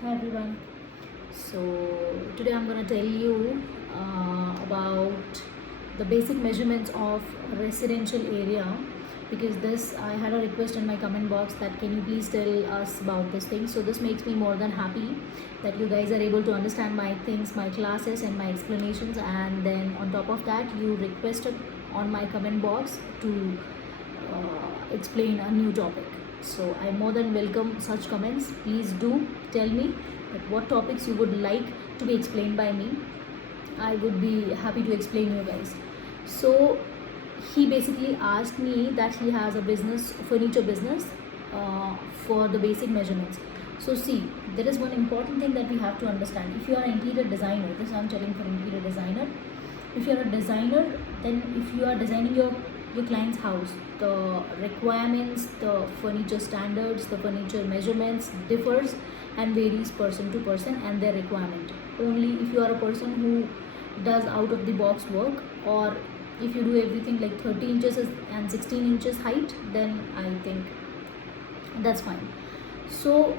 Hi everyone. So today I'm going to tell you about the basic measurements of a residential area, because this I had a request in my comment box that can you please tell us about this thing. So this makes me more than happy that you guys are able to understand my things, my classes and my explanations, and then on top of that you requested on my comment box to explain a new topic. So I more than welcome such comments. Please do tell me that what topics you would like to be explained by me. I would be happy to explain you guys. So he basically asked me that he has a business, furniture business, for the basic measurements. So see, there is one important thing that we have to understand. If you are an interior designer, this I'm telling for interior designer. If you are a designer, then if you are designing your client's house, the requirements, the furniture standards, the furniture measurements differs and varies person to person and their requirement. Only if you are a person who does out of the box work, or if you do everything like 30 inches and 16 inches height, then I think that's fine. So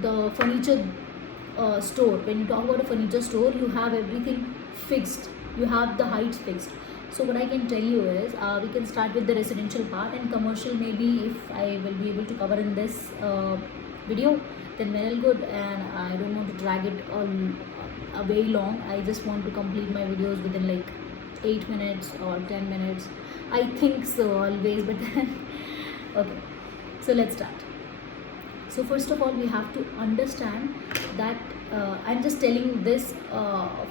the furniture store, when you talk about a furniture store, you have everything fixed, you have the heights fixed. So what I can tell you is we can start with the residential part, and commercial maybe if I will be able to cover in this video, then well good, and I don't want to drag it on a very long. I just want to complete my videos within like 8 minutes or 10 minutes, I think so always, but then okay, so let's start. So first of all we have to understand that I'm just telling this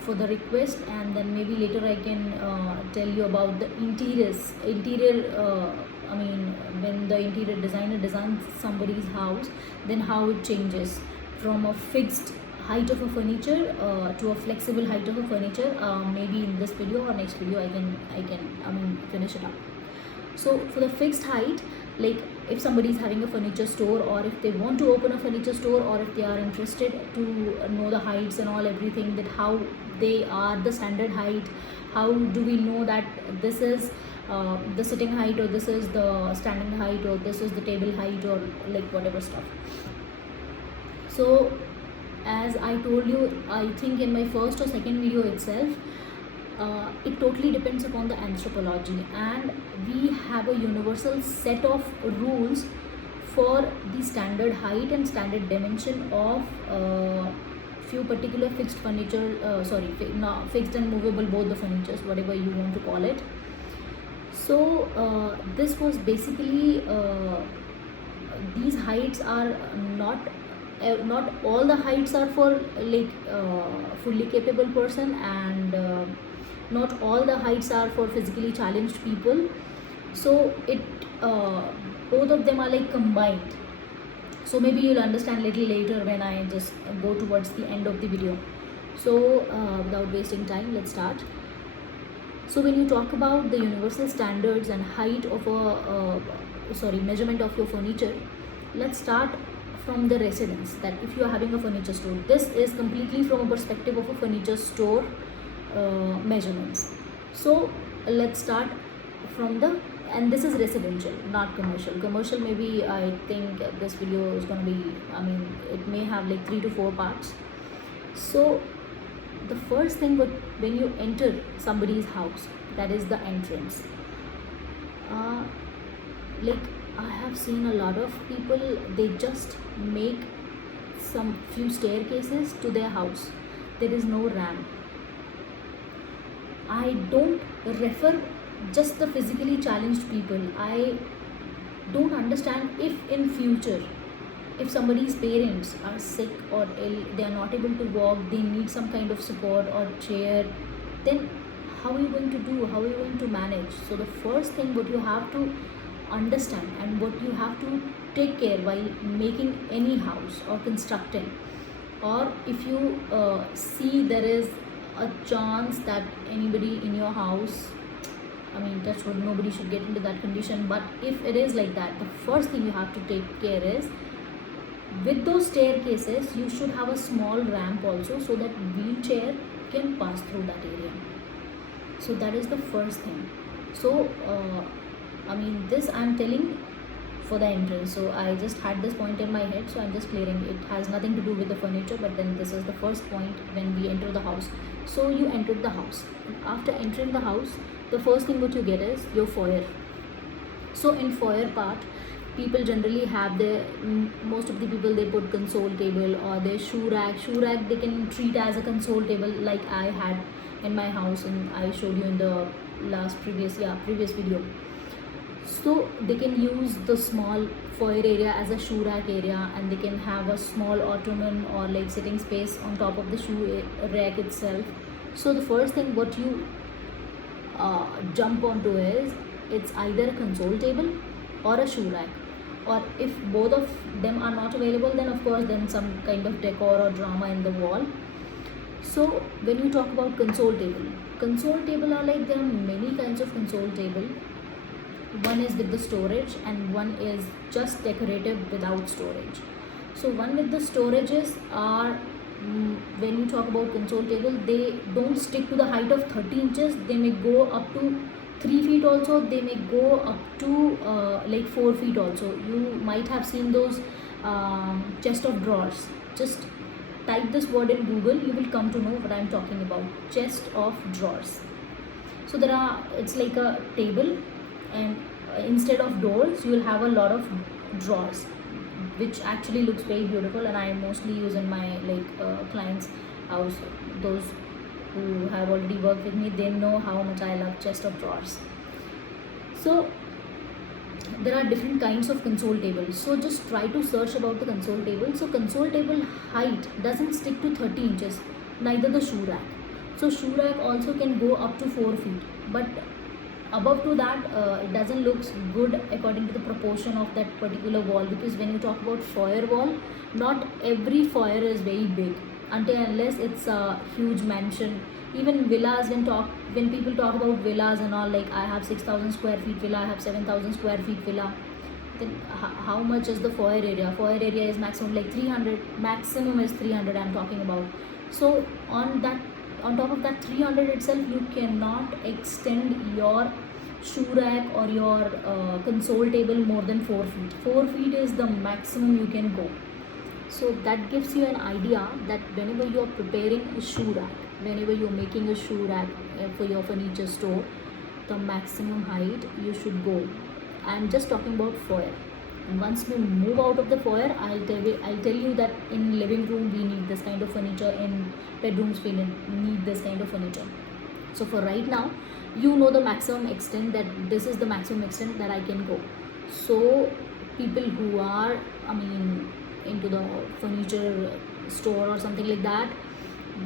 for the request, and then maybe later I can tell you about the interior I mean, when the interior designer designs somebody's house, then how it changes from a fixed height of a furniture to a flexible height of a furniture. Maybe in this video or next video I can finish it up. So for the fixed height, like if somebody is having a furniture store, or if they want to open a furniture store, or if they are interested to know the heights and all everything, that how they are the standard height, how do we know that this is the sitting height, or this is the standing height, or this is the table height, or like whatever stuff. So as I told you, I think in my first or second video itself, it totally depends upon the anthropology, and we have a universal set of rules for the standard height and standard dimension of few particular fixed furniture, fixed and movable, both the furnitures, whatever you want to call it. So this was basically these heights are not all the heights are for like fully capable person, and not all the heights are for physically challenged people. So it both of them are like combined. So maybe you'll understand little later when I just go towards the end of the video. So without wasting time, let's start. So when you talk about the universal standards and height of a measurement of your furniture, let's start from the residence. That if you are having a furniture store, this is completely from a perspective of a furniture store measurements. So let's start from the, and this is residential, not commercial. Commercial, maybe I think this video is going to be, I mean, it may have like 3 to 4 parts. So the first thing, when you enter somebody's house, that is the entrance. Like I have seen a lot of people, they just make some few staircases to their house. There is no ramp. I don't refer just the physically challenged people. I don't understand if in future, if somebody's parents are sick or ill, they are not able to walk, they need some kind of support or chair, then how are you going to do, how are you going to manage? So the first thing what you have to understand, and what you have to take care while making any house or constructing, or if you see there is a chance that anybody in your house, I mean, touch wood, nobody should get into that condition, but if it is like that, the first thing you have to take care is, with those staircases you should have a small ramp also, so that wheelchair can pass through that area. So that is the first thing. So I mean, this I'm telling for the entrance. So I just had this point in my head, so I'm just clearing. It has nothing to do with the furniture, but then this is the first point when we enter the house. So you entered the house. After entering the house, the first thing what you get is your foyer. So in foyer part, people generally have their most of the people, they put console table or their shoe rack. Shoe rack they can treat as a console table, like I had in my house and I showed you in the previous video. So they can use the small foyer area as a shoe rack area, and they can have a small ottoman or like sitting space on top of the shoe rack itself. So the first thing what you jump onto is, it's either a console table or a shoe rack, or if both of them are not available, then of course then some kind of decor or drama in the wall. So when you talk about console table are like, there are many kinds of console table. One is with the storage and one is just decorative without storage. So one with the storages are, when you talk about console table, they don't stick to the height of 30 inches. They may go up to 3 feet also. They may go up to like 4 feet also. You might have seen those chest of drawers. Just type this word in Google, you will come to know what I'm talking about. Chest of drawers. So it's like a table, and instead of doors you will have a lot of drawers, which actually looks very beautiful, and I mostly use in my clients house. Those who have already worked with me, they know how much I love chest of drawers. So there are different kinds of console tables, so just try to search about the console table. So console table height doesn't stick to 30 inches, neither the shoe rack. So shoe rack also can go up to 4 feet, but above to that it doesn't look good according to the proportion of that particular wall, because when you talk about foyer wall, not every foyer is very big until unless it's a huge mansion. Even villas, when people talk about villas and all, like I have 6,000 square feet villa, I have 7,000 square feet villa, then how much is the foyer area? Foyer area is maximum like 300, maximum is 300 I'm talking about. So on top of that 300 itself, you cannot extend your shoe rack or your console table more than 4 feet. 4 feet is the maximum you can go. So that gives you an idea that whenever you are preparing a shoe rack, whenever you're making a shoe rack for your furniture store, the maximum height you should go. I'm just talking about foyer. And once we move out of the foyer, I'll tell you that in living room we need this kind of furniture, in bedrooms we need this kind of furniture. So for right now, you know the maximum extent, that this is the maximum extent that I can go. So people who are into the furniture store or something like that,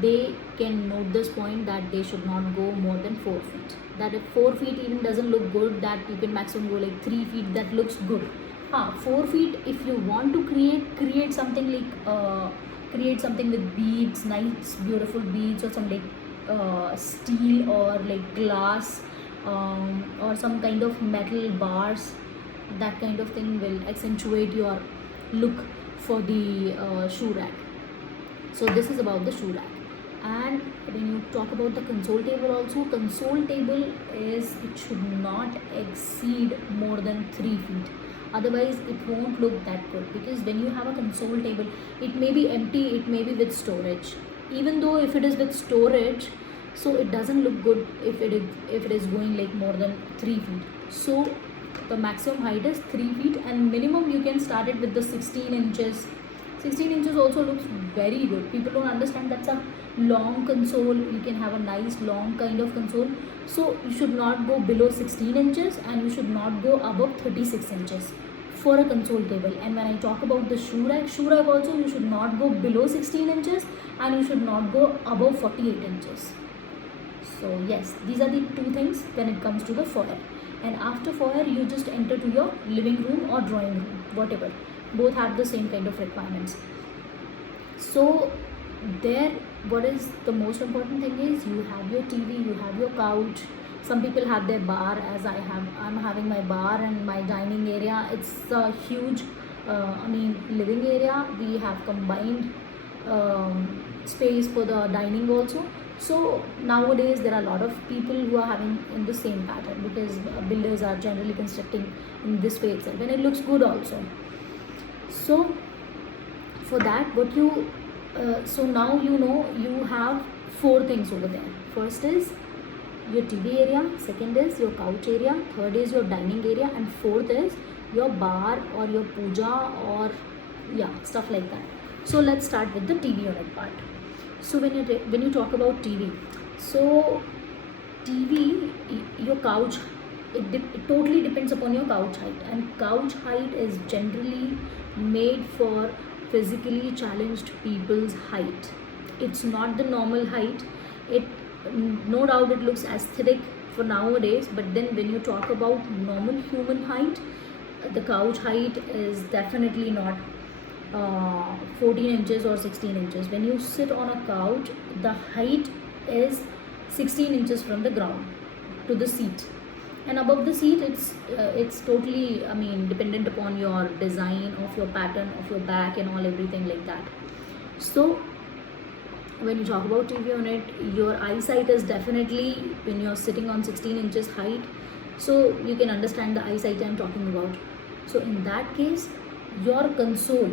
they can note this point that they should not go more than 4 feet. That if 4 feet even doesn't look good, that you can maximum go like 3 feet, that looks good. 4 feet, if you want to create something like create something with beads, nice beautiful beads, or some like steel or like glass, or some kind of metal bars, that kind of thing will accentuate your look for the shoe rack. So this is about the shoe rack. And when you talk about the console table also, console table is, it should not exceed more than 3 feet, otherwise it won't look that good. Because when you have a console table, it may be empty, it may be with storage. Even though if it is with storage, so it doesn't look good if it is going like more than 3 feet. So the maximum height is 3 feet, and minimum you can start it with the 16 inches. 16 inches also looks very good. People don't understand that's a long console. You can have a nice long kind of console. So you should not go below 16 inches and you should not go above 36 inches for a console table. And when I talk about the shoe rack also, you should not go below 16 inches and you should not go above 48 inches. So yes, these are the two things when it comes to the foyer. And after foyer, you just enter to your living room or drawing room, whatever. Both have the same kind of requirements. So there, what is the most important thing is, you have your TV, you have your couch. Some people have their bar, as I'm having my bar and my dining area. It's a huge living area. We have combined space for the dining also. So nowadays there are a lot of people who are having in the same pattern, because builders are generally constructing in this way itself, and it looks good also. So for that, what you so now you know you have four things over there. First is your TV area, second is your couch area, third is your dining area, and fourth is your bar or your puja, or yeah, stuff like that. So let's start with the TV unit part. So when you talk about TV, so TV, your couch, it totally depends upon your couch height, and couch height is generally made for physically challenged people's height. It's not the normal height. It, no doubt, it looks aesthetic for nowadays, but then when you talk about normal human height, the couch height is definitely not 14 inches or 16 inches. When you sit on a couch, the height is 16 inches from the ground to the seat, and above the seat it's totally, I mean, dependent upon your design of your pattern of your back and all, everything like that. So when you talk about TV unit, your eyesight is definitely, when you're sitting on 16 inches height, so you can understand the eyesight I'm talking about. So in that case, your console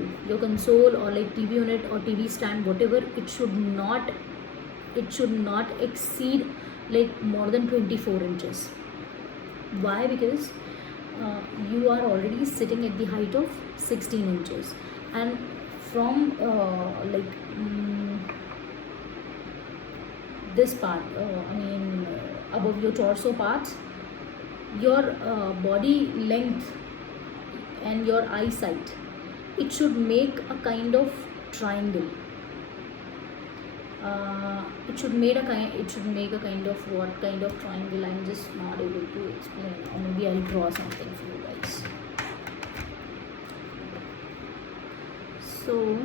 or like TV unit or TV stand, whatever, it should not exceed like more than 24 inches. Why? Because you are already sitting at the height of 16 inches, and from this part, above your torso parts, your body length and your eyesight, it should make a kind of triangle. It should make a kind of, what kind of triangle, I'm just not able to explain, or maybe I'll draw something for you guys. So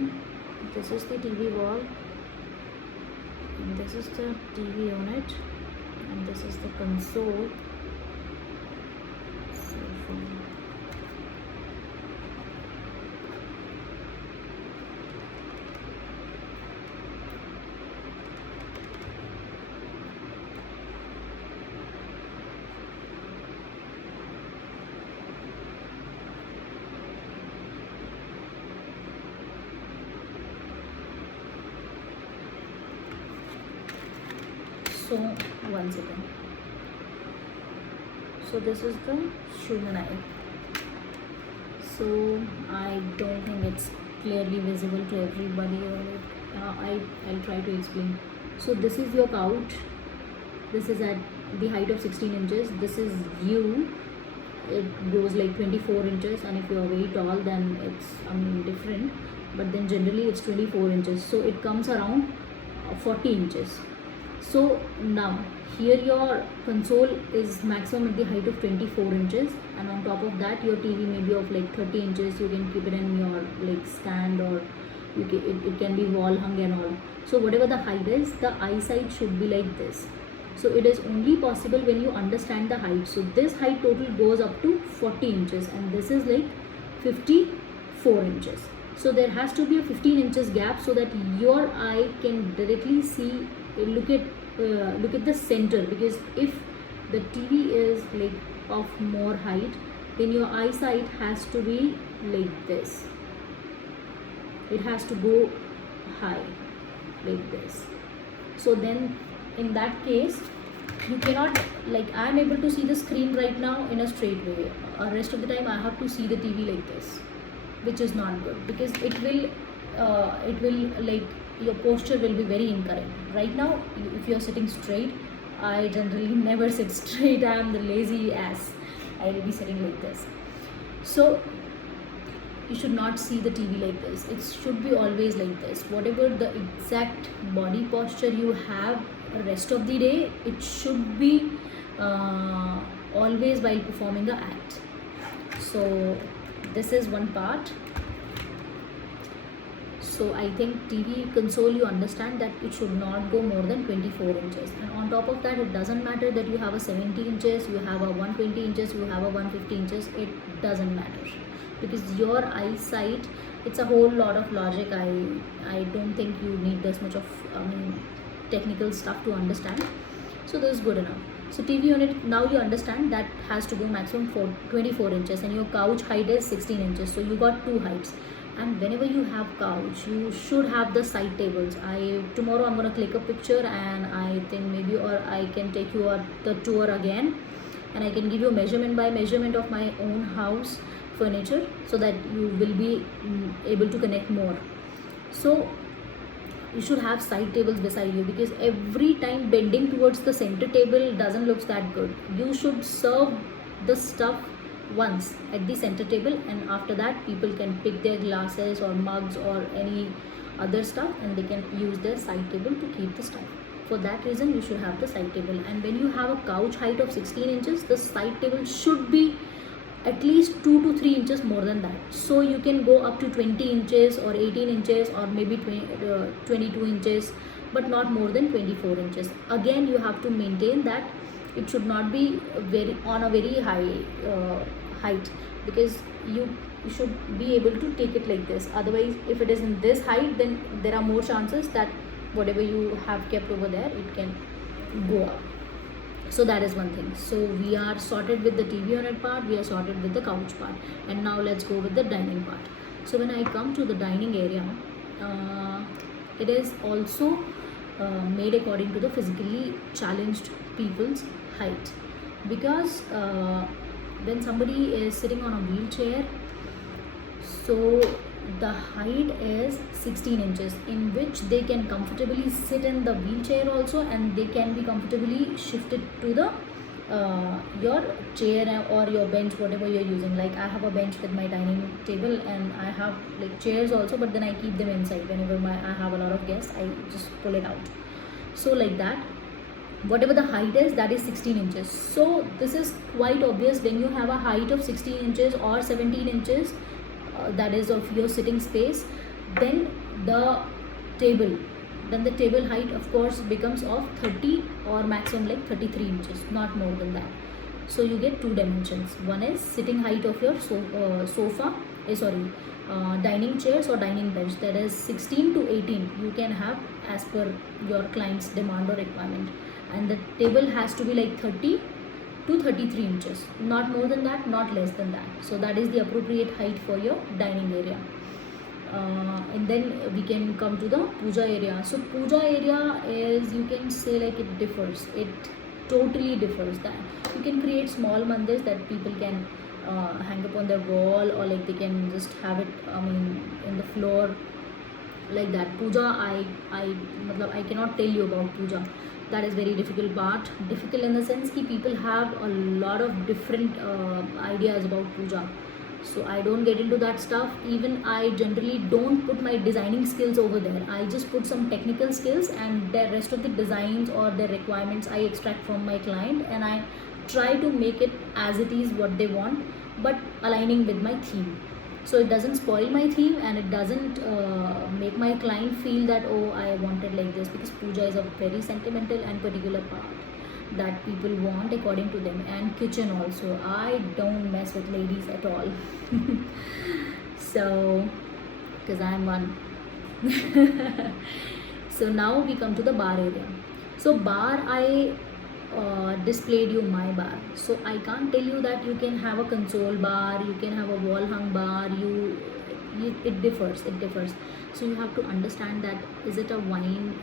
this is the TV wall, and this is the TV unit, and this is the console. So once again, so this is the human eye. So I don't think it's clearly visible to everybody, or I'll try to explain. So this is your couch. This is at the height of 16 inches. This is you. It goes like 24 inches, and if you're very tall, then it's, I mean, different. But then generally it's 24 inches. So it comes around 40 inches. So now here your console is maximum at the height of 24 inches, and on top of that your TV may be of like 30 inches. You can keep it in your like stand, or it can be wall hung and all. So whatever the height is, the eyesight should be like this. So it is only possible when you understand the height. So this height total goes up to 40 inches, and this is like 54 inches. So there has to be a 15 inches gap, so that your eye can directly see, look at the center. Because if the TV is like of more height, then your eyesight has to be like this. It has to go high like this. So then in that case, you cannot, like, I am able to see the screen right now in a straight way. Rest of the time I have to see the TV like this, which is not good, because it will like, your posture will be very incorrect. Right now, if you're sitting straight, I generally never sit straight. I am the lazy ass. I will be sitting like this. So you should not see the TV like this. It should be always like this. Whatever the exact body posture you have the rest of the day, it should be always while performing the act. So this is one part. So I think TV console, you understand that it should not go more than 24 inches. And on top of that, it doesn't matter that you have a 70 inches, you have a 120 inches, you have a 150 inches. It doesn't matter, because your eyesight, it's a whole lot of logic. I don't think you need this much of technical stuff to understand. So this is good enough. So TV unit, now you understand that has to go maximum for 24 inches, and your couch height is 16 inches. So you got two heights. And whenever you have couch, you should have the side tables. Tomorrow I'm gonna click a picture, and I think maybe, or I can take you on the tour again, and I can give you measurement by measurement of my own house furniture, so that you will be able to connect more. So you should have side tables beside you, because every time bending towards the center table doesn't look that good. You should serve the stuff once at the center table, and after that people can pick their glasses or mugs or any other stuff, and they can use their side table to keep the stuff. For that reason you should have the side table. And when you have a couch height of 16 inches, the side table should be at least 2 to 3 inches more than that. So you can go up to 20 inches or 18 inches or maybe 22 inches, but not more than 24 inches. Again, you have to maintain that it should not be a very high height, because you should be able to take it like this. Otherwise, if it is in this height, then there are more chances that whatever you have kept over there, it can go up. So that is one thing. So we are sorted with the TV unit part, we are sorted with the couch part, and now let's go with the dining part. So when I come to the dining area, it is also made according to the physically challenged people's height, because when somebody is sitting on a wheelchair, so the height is 16 inches, in which they can comfortably sit in the wheelchair also, and they can be comfortably shifted to the your chair or your bench, whatever you're using. Like I have a bench with my dining table, and I have like chairs also, but then I keep them inside. Whenever I have a lot of guests, I just pull it out. So like that, whatever the height is, that is 16 inches. So this is quite obvious. When you have a height of 16 inches or 17 inches, that is of your sitting space, then the table height of course becomes of 30 or maximum like 33 inches, not more than that. So you get two dimensions. One is sitting height of your dining chairs or dining bench, that is 16 to 18 you can have as per your client's demand or requirement, and the table has to be like 30 to 33 inches, not more than that, not less than that. So that is the appropriate height for your dining area. And then we can come to the puja area. So puja area is, you can say like it differs, it totally differs. That you can create small mandirs that people can hang up on their wall, or like they can just have it in the floor, like that. Puja, I cannot tell you about puja. That is very difficult part. Difficult in the sense that people have a lot of different ideas about puja. So I don't get into that stuff. Even I generally don't put my designing skills over there. I just put some technical skills, and the rest of the designs or the requirements I extract from my client, and I try to make it as it is what they want, but aligning with my theme. So it doesn't spoil my theme, and it doesn't make my client feel that, oh, I wanted like this, because puja is a very sentimental and particular part that people want according to them. And kitchen also, I don't mess with ladies at all. So because I'm one. So now we come to the bar area. So bar, I displayed you my bar, so I can't tell you that you can have a console bar, you can have a wall hung bar. It differs. So you have to understand that, is it a wine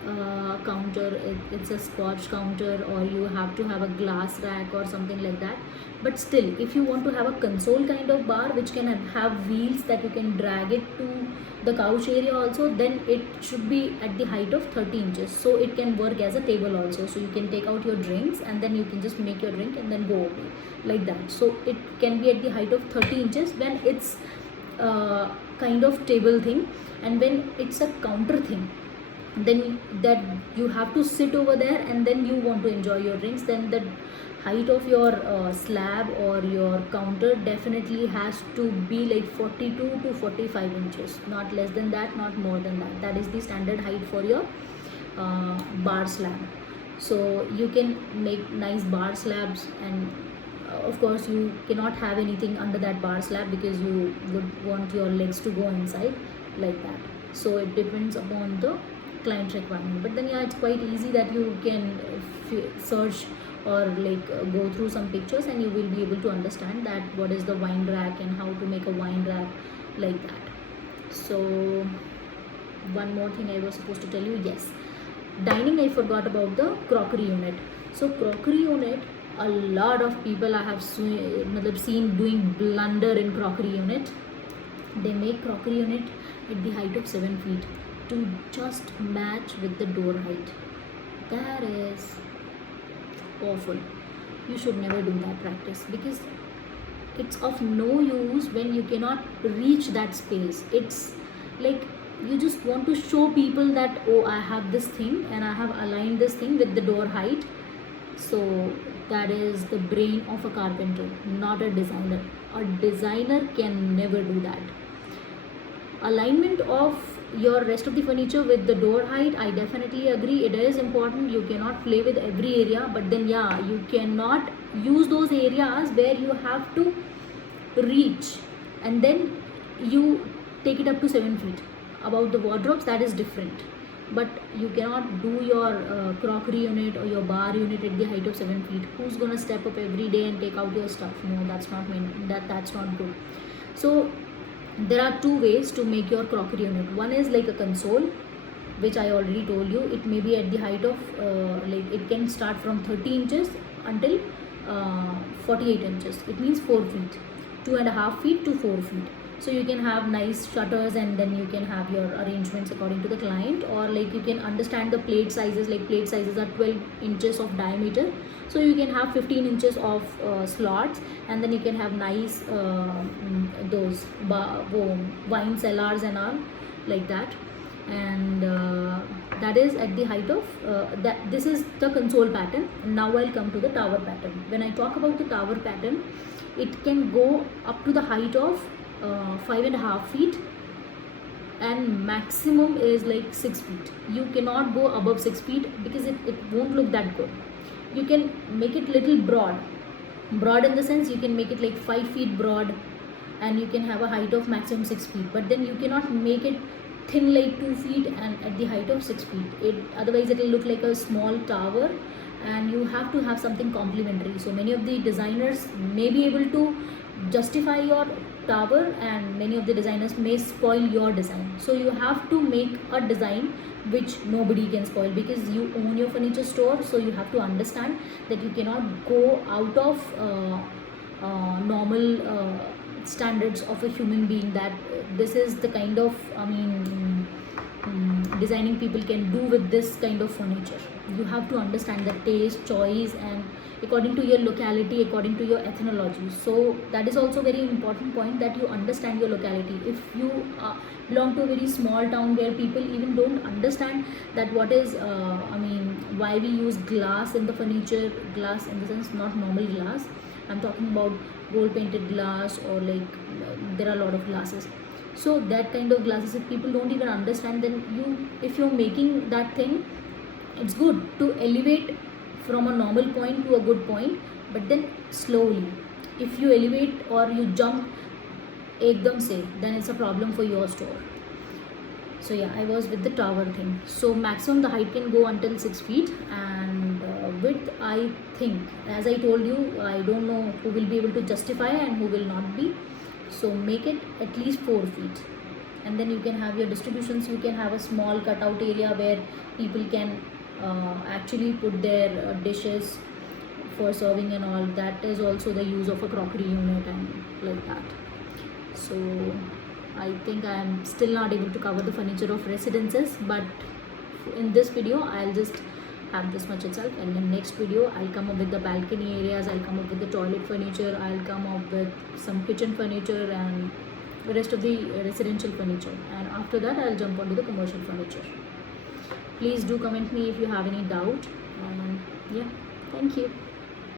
counter, it's a scotch counter, or you have to have a glass rack or something like that. But still, if you want to have a console kind of bar which can have wheels that you can drag it to the couch area also, then it should be at the height of 30 inches, so it can work as a table also. So you can take out your drinks, and then you can just make your drink and then go away, like that. So it can be at the height of 30 inches when it's kind of table thing. And when it's a counter thing, then that you have to sit over there, and then you want to enjoy your drinks, then the height of your slab or your counter definitely has to be like 42 to 45 inches, not less than that, not more than that. That is the standard height for your bar slab. So you can make nice bar slabs, and of course you cannot have anything under that bar slab, because you would want your legs to go inside, like that. So it depends upon the client requirement. But then yeah, it's quite easy that you can search or like go through some pictures, and you will be able to understand that what is the wine rack and how to make a wine rack like that. So one more thing I was supposed to tell you, yes, dining, I forgot about the crockery unit. So crockery unit, a lot of people I have seen doing blunder in crockery unit. They make crockery unit at the height of 7 feet to just match with the door height. That is awful. You should never do that practice, because it's of no use when you cannot reach that space. It's like you just want to show people that, oh, I have this thing and I have aligned this thing with the door height. So that is the brain of a carpenter, not a designer. A designer can never do that. Alignment of your rest of the furniture with the door height, I definitely agree, it is important. You cannot play with every area, but then yeah, you cannot use those areas where you have to reach and then you take it up to 7 feet. About the wardrobes, that is different, but you cannot do your crockery unit or your bar unit at the height of 7 feet. Who's gonna step up every day and take out your stuff? No, that's not that's not good. So there are two ways to make your crockery unit. One is like a console, which I already told you. It may be at the height of like it can start from 30 inches until 48 inches. It means 4 feet, 2.5 feet to 4 feet. So you can have nice shutters, and then you can have your arrangements according to the client, or like you can understand the plate sizes. Like plate sizes are 12 inches of diameter, so you can have 15 inches of slots, and then you can have nice those wine cellars and all like that. And that is at the height of that. This is the console pattern. Now I'll come to the tower pattern. When I talk about the tower pattern, it can go up to the height of 5.5 feet, and maximum is like 6 feet. You cannot go above 6 feet because it won't look that good. You can make it little broad in the sense you can make it like 5 feet broad, and you can have a height of maximum 6 feet, but then you cannot make it thin like 2 feet and at the height of 6 feet. Otherwise it will look like a small tower, and you have to have something complementary. So many of the designers may be able to justify your tower, and many of the designers may spoil your design. So you have to make a design which nobody can spoil, because you own your furniture store. So you have to understand that you cannot go out of normal standards of a human being, that this is the kind of designing people can do with this kind of furniture. You have to understand the taste, choice, and according to your locality, according to your ethnology. So that is also very important point, that you understand your locality. If you belong to a very small town where people even don't understand that what is why we use glass in the furniture, glass in the sense not normal glass, I'm talking about gold painted glass, or like there are a lot of glasses. So that kind of glasses, if people don't even understand, then if you're making that thing, it's good to elevate from a normal point to a good point, but then slowly. If you elevate or you jump ekdam se, then it's a problem for your store. So yeah, I was with the tower thing. So maximum the height can go until 6 feet, and width, I think, as I told you, I don't know who will be able to justify and who will not be. So make it at least 4 feet, and then you can have your distributions. You can have a small cutout area where people can actually put their dishes for serving and all. That is also the use of a crockery unit and like that. So I think I am still not able to cover the furniture of residences, but in this video I'll just have this much itself, and in next video I'll come up with the balcony areas, I'll come up with the toilet furniture, I'll come up with some kitchen furniture and the rest of the residential furniture, and after that I'll jump onto the commercial furniture. Please do comment me if you have any doubt, and yeah, thank you.